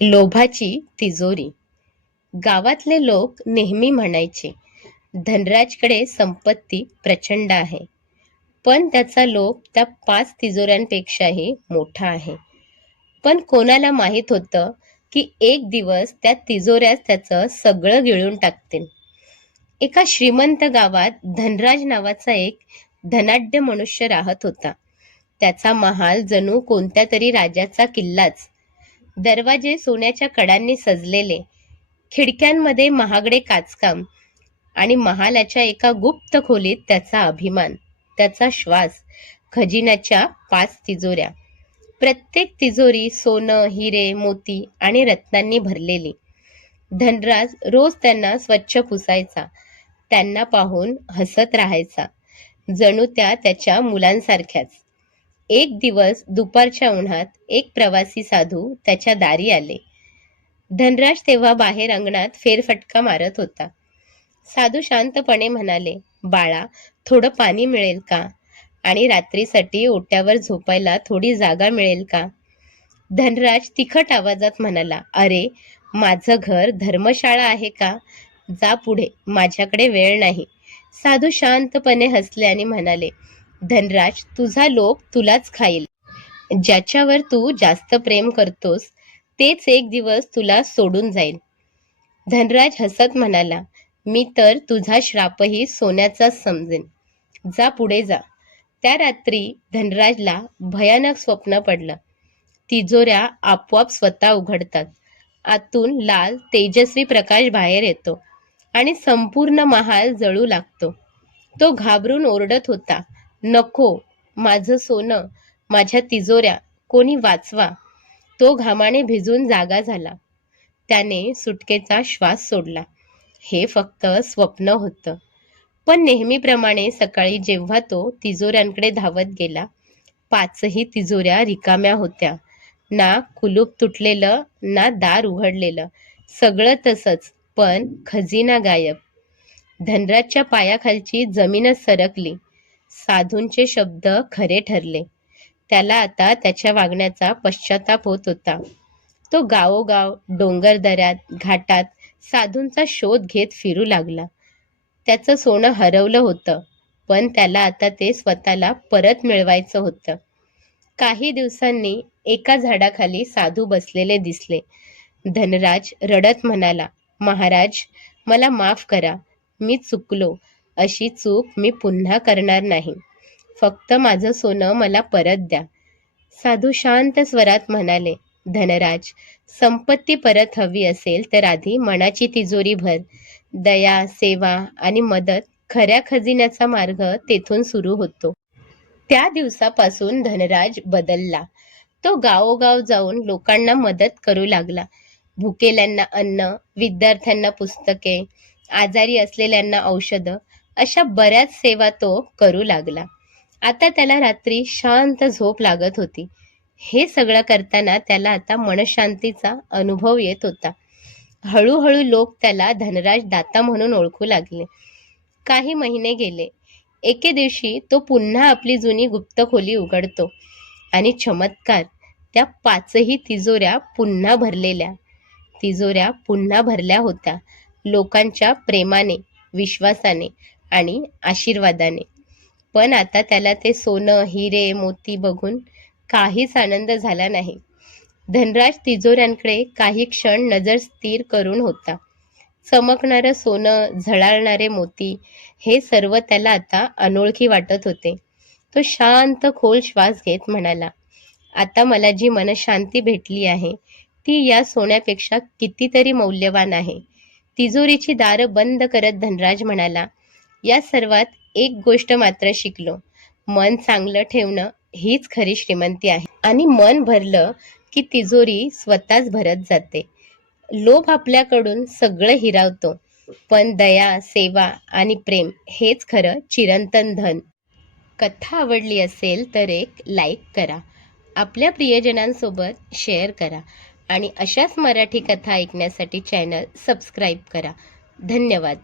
लोभाची तिजोरी. गावातले लोक नेहमी म्हणायचे, धनराजकडे संपत्ती प्रचंड आहे, पण त्याचा लोभ त्या 5 तिजोऱ्यांपेक्षाही मोठा आहे. पण कोणाला माहीत होतं की एक दिवस त्या तिजोऱ्याच त्याचं सगळं गिळून टाकतील. एका श्रीमंत गावात धनराज नावाचा एक धनाढ्य मनुष्य राहत होता. त्याचा महाल जणू कोणत्या तरी राजाचा किल्लाच. दरवाजे सोन्याच्या कडांनी सजलेले, खिडक्यांमध्ये महागडे काचकाम आणि महालाच्या एका गुप्त खोलीत त्याचा अभिमान, त्याचा श्वास, खजिन्याच्या 5 तिजोऱ्या. प्रत्येक तिजोरी सोनं, हिरे, मोती आणि रत्नांनी भरलेली. धनराज रोज त्यांना स्वच्छ पुसायचा, त्यांना पाहून हसत राहायचा, जणू त्या त्याच्या मुलांसारख्याच. एक दिवस दुपारच्या उन्हात एक प्रवासी साधू त्याच्या दारी आले. धनराज तेव्हा बाहेर अंगणात फेरफटका मारत होता. साधू शांतपणे म्हणाले, बाळा, थोडं पाणी मिळेल का? आणि रात्रीसाठी ओट्यावर झोपायला थोडी जागा मिळेल का? धनराज तिखट आवाजात म्हणाला, अरे, माझं घर धर्मशाळा आहे का? जा पुढे, माझ्याकडे वेळ नाही. साधू शांतपणे हसले आणि म्हणाले, धनराज, तुझा लोभ तुलाच खाईल. ज्याच्यावर तू जास्त प्रेम करतोस तेच एक दिवस तुला सोडून जाईल. धनराज हसत म्हणाला, मी तर तुझा श्रापही सोन्याचाच समजेन. जा पुढे जा. त्या रात्री धनराजला भयानक स्वप्न पडलं. तिजोऱ्या आपोआप स्वतः उघडतात. आतून लाल तेजस्वी प्रकाश बाहेर येतो आणि संपूर्ण महाल जळू लागतो. तो घाबरून ओरडत होता, नको, माझं सोनं, माझ्या तिजोऱ्या, कोणी वाचवा. तो घामाने भिजून जागा झाला. त्याने सुटकेचा श्वास सोडला. हे फक्त स्वप्न होतं. पण नेहमीप्रमाणे सकाळी जेव्हा तो तिजोऱ्यांकडे धावत गेला, 5ही तिजोऱ्या रिकाम्या होत्या. ना कुलूप तुटलेलं, ना दार उघडलेलं. सगळं तसंच, पण खजिना गायब. धनराजच्या पायाखालची जमीनच सरकली. साधूंचे शब्द खरे ठरले. त्याला आता त्याच्या वागण्याचा पश्चाताप होत होता. तो गावोगाव, डोंगरदऱ्यात, घाटात साधूंचा शोध घेत फिरू लागला. त्याचं सोनं हरवलं होतं, पण त्याला आता ते स्वतःला परत मिळवायचं होतं. काही दिवसांनी एका झाडाखाली साधू बसलेले दिसले. धनराज रडत म्हणाला, महाराज, मला माफ करा, मी चुकलो. अशी चूक मी पुन्हा करणार नाही. फक्त माझं सोनं मला परत द्या. साधू शांत स्वरात म्हणाले, धनराज, संपत्ती परत हवी असेल तर आधी मनाची तिजोरी भर. दया, सेवा आणि मदत, खऱ्या खजिन्याचा मार्ग तेथून सुरू होतो. त्या दिवसापासून धनराज बदलला. तो गावोगाव जाऊन लोकांना मदत करू लागला. भुकेल्यांना अन्न, विद्यार्थ्यांना पुस्तके, आजारी असलेल्यांना औषधं, अशा बऱ्याच सेवा तो करू लागला. आता त्याला रात्री शांत झोप लागत होती. हे सगळं करताना त्याला आता मनशांतीचा अनुभव येत होता. हळूहळू लोक त्याला धनराज दाता म्हणून ओळखू लागले. काही महिने गेले. एके दिवशी तो पुन्हा आपली जुनी गुप्त खोली उघडतो आणि चमत्कार, त्या 5ही तिजोऱ्या पुन्हा भरलेल्या. तिजोऱ्या पुन्हा भरल्या होत्या, लोकांच्या प्रेमाने, विश्वासाने आणि आशीर्वादाने. पण आता त्याला ते सोनं, हिरे, मोती बघून काहीच आनंद झाला नाही. धनराज तिजोऱ्यांकडे काही क्षण नजर स्थिर करून होता. चमकणारं सोनं, झळाळणारे मोती, हे सर्व त्याला आता अनोळखी वाटत होते. तो शांत खोल श्वास घेत म्हणाला, आता मला जी मनशांती भेटली आहे ती या सोन्यापेक्षा कितीतरी मौल्यवान आहे. तिजोरीची दारं बंद करत धनराज म्हणाला, या सर्वात एक गोष्ट मात्र शिकलो, मन चांगलं ठेवणं हीच खरी श्रीमंती आहे. आणि मन भरलं की तिजोरी स्वतःच भरत जाते. लोभ आपल्याकडून सगळं हिरावतो, पण दया, सेवा आणि प्रेम हेच खरं चिरंतन धन. कथा आवडली असेल तर एक लाईक करा, आपल्या प्रियजनांसोबत शेअर करा आणि अशाच मराठी कथा ऐकण्यासाठी चॅनल सबस्क्राईब करा. धन्यवाद.